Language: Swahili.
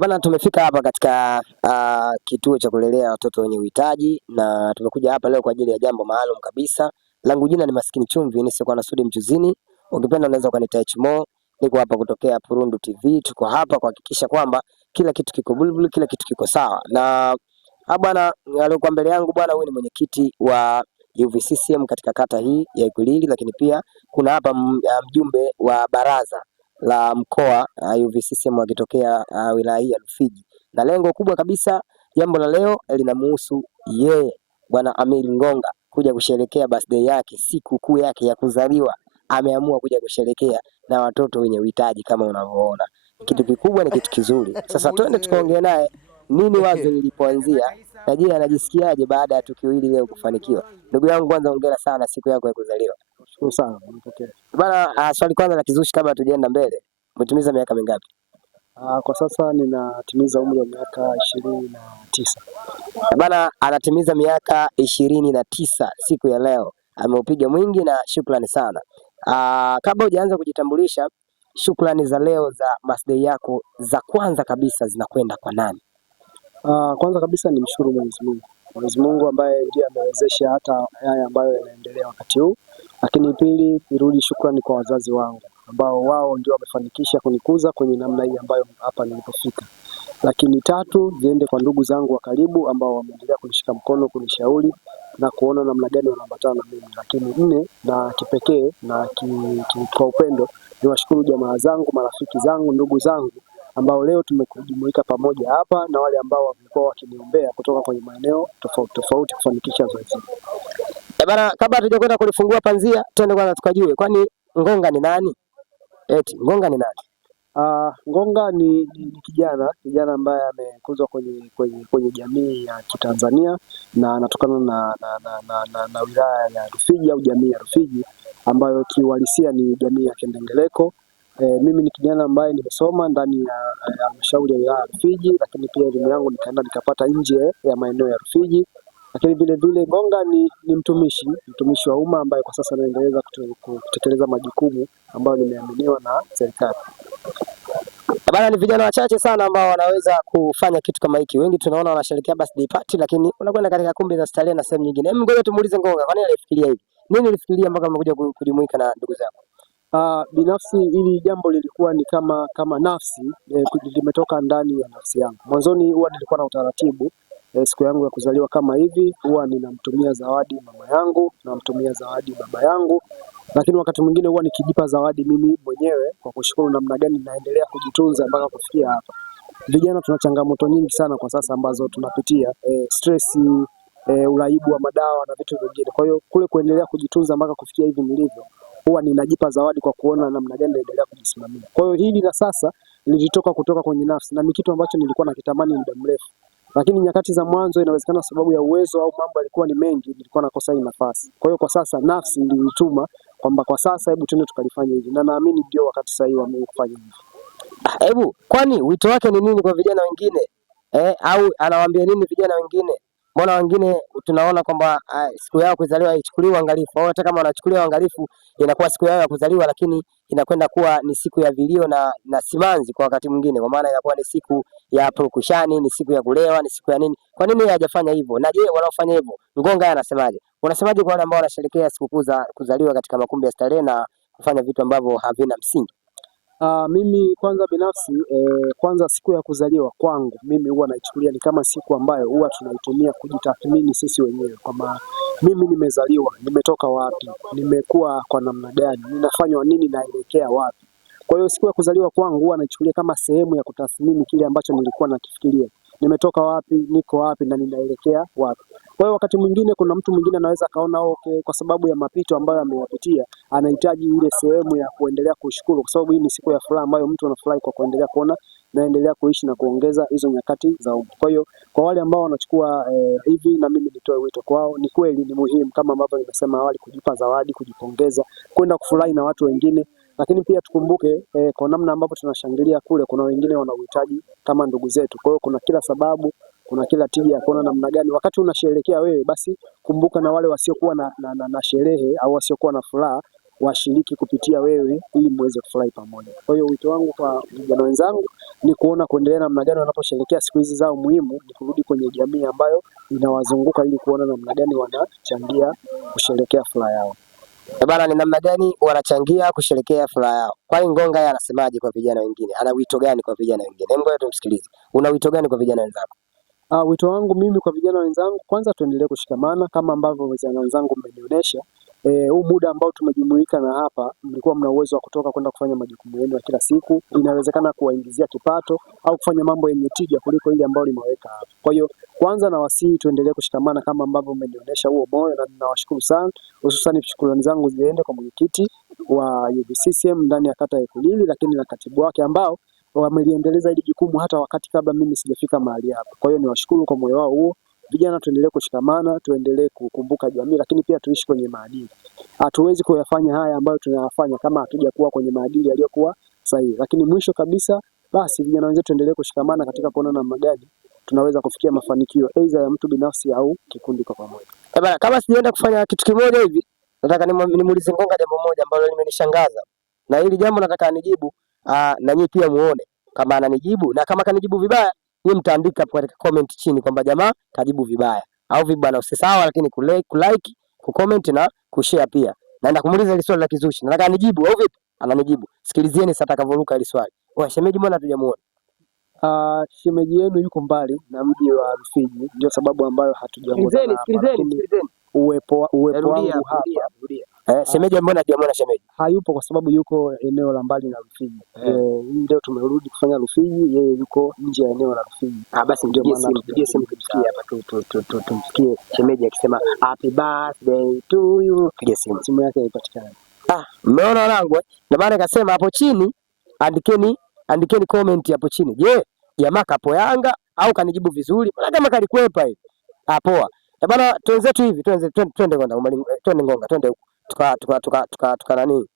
Bana, tumefika hapa katika kituo cha kulelea watoto wenye uhitaji na tumekuja hapa leo kwa ajili ya jambo maalum kabisa. Langu jina ni Maskini Chumvi, nisikuwa na Sudi Mchuzini. Ukipenda unaweza ukaniita Hmo. Niko hapa kutokea Purundu TV. Tuko hapa kuhakikisha kwamba kila kitu kiko bulbul, kila kitu kiko sawa. Na bwana, alikuwa mbele yangu bwana, huyu ni mwenyekiti wa UVCCM katika kata hii ya Ikwiriri, lakini pia kuna hapa mjumbe wa baraza la mkoa UVCCM akitokea wilaya hii ya Rufiji, na lengo kubwa kabisa, jambo la leo linamhusu yeye bwana Amiri Ngonga kuja kusherekea birthday yake, siku kuu yake ya kuzaliwa. Ameamua kuja kusherekea na watoto wenye uhitaji kama unavyoona. Kitu kikubwa, ni kitu kizuri. Sasa twende tukaongea naye nini wazo lilipoanzia, na je, anajisikiaje baada ya tukio hili leo kufanikiwa. Ndugu yangu, kwanza hongera sana, siku yako ya kuzaliwa. Shukuru sana. Bana, swali kwanza la kizushi kabla hatujaenda mbele. Umetimiza miaka mingapi? Kwa sasa ninatimiza umri wa miaka 29. Bana, anatimiza miaka 29 siku ya leo. Ameupiga mwingi na shukrani sana. Kabla hujaanza kujitambulisha, shukrani za leo za birthday yako za kwanza kabisa zinakwenda kwa nani? Kwanza kabisa nimshukuru Mwenyezi Mungu. Mwenyezi Mungu ambaye ndiye amewezesha hata haya ambayo yanaendelea wakati huu. Lakini pili, nirudi shukrani kwa wazazi wangu ambao wao ndio wamefanikisha kunikuza kwenye namna hii ambayo hapa nilipofika. Lakini tatu, ziende kwa ndugu zangu wa karibu ambao wameendelea kunishika mkono, kunishauri na kuona namna gani wanaambatana na mimi. Lakini nne, na kipekee na kwa upendo, niwashukuru jamaa zangu, marafiki zangu, ndugu zangu ambao leo tumekujumuika pamoja hapa, na wale ambao walikuwa wakiniombea kutoka kwenye maeneo tofauti tofauti kufanikisha zoezi. Bana, kabla hatujakwenda kulifungua panzia, twende kwanza tukajue kwani Ngonga ni nani? Ngonga ni nani? Ngonga ni kijana ambaye amekuzwa kwenye jamii ya Kitanzania na anatokana na wilaya ya Rufiji au jamii ya Rufiji ambayo kiuhalisia ni jamii ya Kendengeleko. Mimi ni kijana ambaye nimesoma ndani ya halmashauri ya wilaya ya Rufiji, lakini pia elimu yangu nikaenda nikapata nje ya maeneo ya Rufiji. Lakini vile vile Ngonga ni mtumishi wa umma ambaye kwa sasa anaendeleza kutekeleza majukumu ambayo nimeaminiwa na serikali. Bana, ni vijana wachache sana ambao wanaweza kufanya kitu kama hiki. Wengi tunaona wanasherehekea birthday party, lakini unakwenda katika kumbi za starehe na sehemu nyingine. Ngoja tumuulize Ngonga, kwa nini alifikiria hivi? Nini ulifikiria mpaka umekuja kujumuika na ndugu zako? Binafsi hili jambo lilikuwa ni kama nafsi limetoka ndani ya nafsi yangu. Mwanzoni huwa nilikuwa na utaratibu siku yangu ya kuzaliwa kama hivi, huwa ninamtumia zawadi mama yangu, namtumia zawadi baba yangu, lakini wakati mwingine huwa nikijipa zawadi mimi mwenyewe kwa kushukuru namna gani naendelea kujitunza mpaka kufikia hapa. Vijana tuna changamoto nyingi sana kwa sasa ambazo tunapitia, stress, uraibu wa madawa na vitu vingine. Kwa hiyo kule kuendelea kujitunza mpaka kufikia hivi nilivyo, huwa ninajipa zawadi kwa kuona namna gani naendelea kujisimamia. Kwa hiyo hili la sasa lilitoka kutoka kwenye nafsi na ni kitu ambacho nilikuwa nakitamani muda mrefu. Lakini nyakati za mwanzo inawezekana sababu ya uwezo au mambo yalikuwa ni mengi, nilikuwa nakosa hii nafasi. Kwa hiyo kwa sasa nafsi ilinituma kwamba kwa sasa hebu twende tukalifanya hivi, na naamini ndio wakati sahihi wa mimi kufanya hivi. Hebu kwani wito wake ni nini kwa vijana wengine? Au anawaambia nini vijana wengine? Mbona wengine tunaona kwamba siku yao kuzaliwa haichukuliwi uangalifu, au hata kama wanachukuliwa uangalifu inakuwa siku yao ya kuzaliwa, lakini inakwenda kuwa ni siku ya vilio na simanzi kwa wakati mwingine, kwa maana inakuwa ni siku ya purukushani, ni siku ya kulewa, ni siku ya nini? Kwa nini hajafanya hivyo? Na je, wanaofanya hivyo Ngonga anasemaje? Unasemaje kwa wale ambao wanasherehekea sikukuu za kuzaliwa katika makumbi ya starehe na kufanya vitu ambavyo havina msingi? Mimi kwanza binafsi kwanza siku ya kuzaliwa kwangu mimi huwa naichukulia ni kama siku ambayo huwa tunaitumia kujitathmini sisi wenyewe, kwamba mimi nimezaliwa, nimetoka wapi, nimekuwa kwa namna gani, ninafanywa nini, naelekea wapi. Kwa hiyo siku ya kuzaliwa kwangu huwa naichukulia kama sehemu ya kutathmini kile ambacho nilikuwa nakifikiria, nimetoka wapi, niko wapi na ninaelekea wapi. Kwa hiyo wakati mwingine kuna mtu mwingine anaweza kaona okay, kwa sababu ya mapito ambayo ameyapitia anahitaji ile sehemu ya kuendelea kushukuru, kwa sababu hii ni siku ya furaha ambayo mtu anafurahi kwa kuendelea kuona naendelea kuishi na kuongeza hizo nyakati za umri. Kwa hiyo kwa wale ambao wanachukua hivi, na mimi nitoe wito kwao, ni kweli ni muhimu kama ambavyo nimesema awali, kujipa zawadi, kujipongeza, kwenda kufurahi na watu wengine. Lakini pia tukumbuke kwa namna ambavyo tunashangilia kule, kuna wengine wana uhitaji kama ndugu zetu. Kwa hiyo kuna kila sababu, kuna kila tija ya kuona namna gani wakati unasherehekea wewe, basi kumbuka na wale wasiokuwa na sherehe au wasiokuwa na furaha washiriki kupitia wewe ili muweze kufurahi pamoja. Kwa hiyo wito wangu kwa vijana wenzangu ni kuona kuendelea namna gani wanaposherehekea siku hizi zao muhimu, ni kurudi kwenye jamii ambayo inawazunguka ili kuona namna gani wanachangia kusherehekea furaha yao. Bana, ni namna gani wanachangia kusherehekea furaha yao. Kwani Ngonga yeye anasemaje kwa vijana wengine? Ana wito gani kwa vijana wengine? Hebu ngoja tumsikilize. Una wito gani kwa vijana wenzako? Wito wangu mimi kwa vijana wenzangu, kwanza tuendelee kushikamana kama ambavyo vijana wenzangu mmenionyesha. Huu muda ambao tumejumuika na hapa, mlikuwa mna uwezo wa kutoka kwenda kufanya majukumu yenu ya kila siku, inawezekana kuwaingizia kipato au kufanya mambo yenye tija kuliko ile ambayo limeweka hapa. Kwa hiyo kwanza nawasihi tuendelee kushikamana kama ambavyo mmenionyesha huo moyo, na ninawashukuru sana, hususan shukrani zangu ziende kwa mwenyekiti wa UVCCM ndani ya kata ya Ikulili, lakini na katibu wake ambao wameliendeleza hili jukumu hata wakati kabla mimi sijafika mahali hapa. Kwa hiyo niwashukuru kwa moyo wao huo. Vijana tuendelee kushikamana, tuendelee kukumbuka jamii, lakini pia tuishi kwenye maadili. Hatuwezi kuyafanya haya ambayo tunayafanya kama hatujakuwa kwenye maadili yaliyokuwa sahihi. Lakini mwisho kabisa, basi vijana wenzetu tuendelee kushikamana katika kuona namna gani tunaweza kufikia mafanikio aidha ya mtu binafsi au kikundi kwa pamoja. Bana, kama sijaenda kufanya kitu kimoja hivi, nataka nimuulize Ngonga jambo moja ambalo limenishangaza. Na hili jambo nataka anijibu, na nyinyi pia muone kama ananijibu, na kama kanijibu vibaya nyinyi mtaandika katika comment chini kwamba jamaa kajibu vibaya au vipi bwana. Usisahau lakini kulike, kucomment na kushare pia. Naenda kumuuliza hili swali la kizushi. Nataka anijibu au vipi? Ananijibu. Sikilizieni sasa atakavyoruka hili swali. Wewe shemeji, mbona hatujamuona? Shemeji yenu yuko mbali na mji wa Rufiji, ndio sababu ambayo hatujamuona. Sikilizeni. Uwepo wangu hapa. Shemeji, mbona hatujamuona shemeji? Hayupo kwa sababu yuko eneo la mbali na Rufiji. Ndio tumerudi kufanya Rufiji, yeye yuko nje ya eneo la Rufiji. Basi ndio maana tupigie simu kumsikia hapa tumsikie shemeji akisema happy birthday to you. Pigie simu. Simu yake haipatikani. Mmeona wanangu? Ndio maana nikasema hapo chini andikeni comment hapo chini. Je, jamaa kapo Yanga au kanijibu vizuri? Maana kama kalikwepa hivi. Poa. Bana, tuenzetu hivi, twende Ngonga, twende huko. Tuka nani?